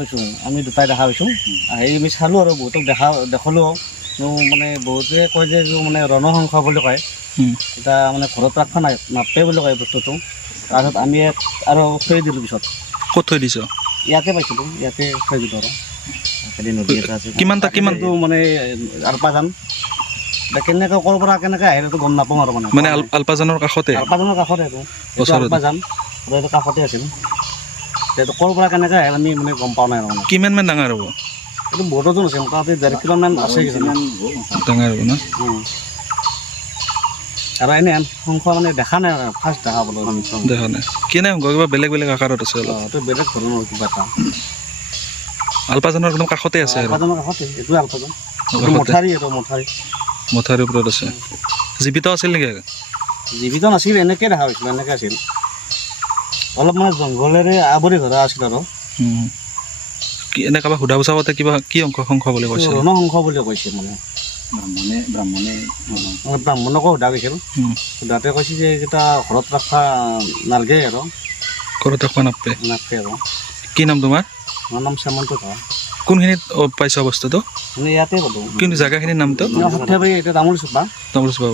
পাইছোঁ আমি দুটাই দেখা পাইছোঁ আহি আমি চালোঁ আৰু বহুতক দেখালোঁ মানে বহুতে কয় যে এইটো মানে ৰণসংখ বুলি কয় এতিয়া মানে ঘৰত ৰাখা নাপায় বুলি কয় বস্তুটো তাৰপিছত আমি আৰু থৈ দিলোঁ পিছত ক'ত থৈ দিছ ইয়াতে পাইছিলোঁ ইয়াতে থৈ দিলোঁ আৰু কালি নদী এটা আছে কিমানটো মানে আলপাজান কেনেকৈ ক'ৰ পৰা কেনেকৈ আহে সেইটো গম নাপাওঁ আৰু মানে আলপাজানৰ কাষতে আলপাজানৰ কাষতে এইটো আলপাজান এইটো কাষতে আছিল সেইটো ক'ৰ পৰা কেনেকৈ আহে আমি মানে গম পোৱা নাই আৰু কিমানমান ডাঙৰ হ'ব এইটো বহুত ওজন আছে মোটামুটি 1.5 কিলোমান আছে কিছুমান ডাঙৰ হ'ব ন আৰু এনে শংখ মানে দেখা নাই ফাৰ্ষ্ট দেখা পালোঁ দেখা নাই কেনে কিবা বেলেগ বেলেগ আকাৰত আছে অলপ এইটো বেলেগ ধৰণৰ কিবা এটা আলপাজানৰ একদম কাষতে আছে আৰু আলপাজানৰ কাষতে এইটোৱে আলপাজান মঠাৰি এইটো মথাউৰিৰ ওপৰত আছে জীৱিত আছিল নেকি জীৱিত নাছিল এনেকৈ দেখা পাইছিলোঁ এনেকৈ আছিল অলপ মানে জংঘলেৰে আৱৰি ধৰা আছিল আৰু কি এনে কাৰোবাক সোধা পোছা কৰোঁতে কিবা কি শংখ বুলি কৈছে ৰণসংখ বুলি কৈছে মানে ব্ৰাহ্মণকো সোধা গৈছিল সোধাতে কৈছে যে এইকেইটা ঘৰত ৰখা নালাগে আৰু ঘৰত ৰাখিব নাপায় আৰু কি নাম তোমাৰ মোৰ নাম শ্যামন্ত ধৰা কোনখিনিত পাইছ বস্তুটো মানে ইয়াতে পালোঁ কিন্তু জেগাখিনিৰ নামটো সৰ্থেবাৰী এতিয়া তামোল চোপা তামোল চোপা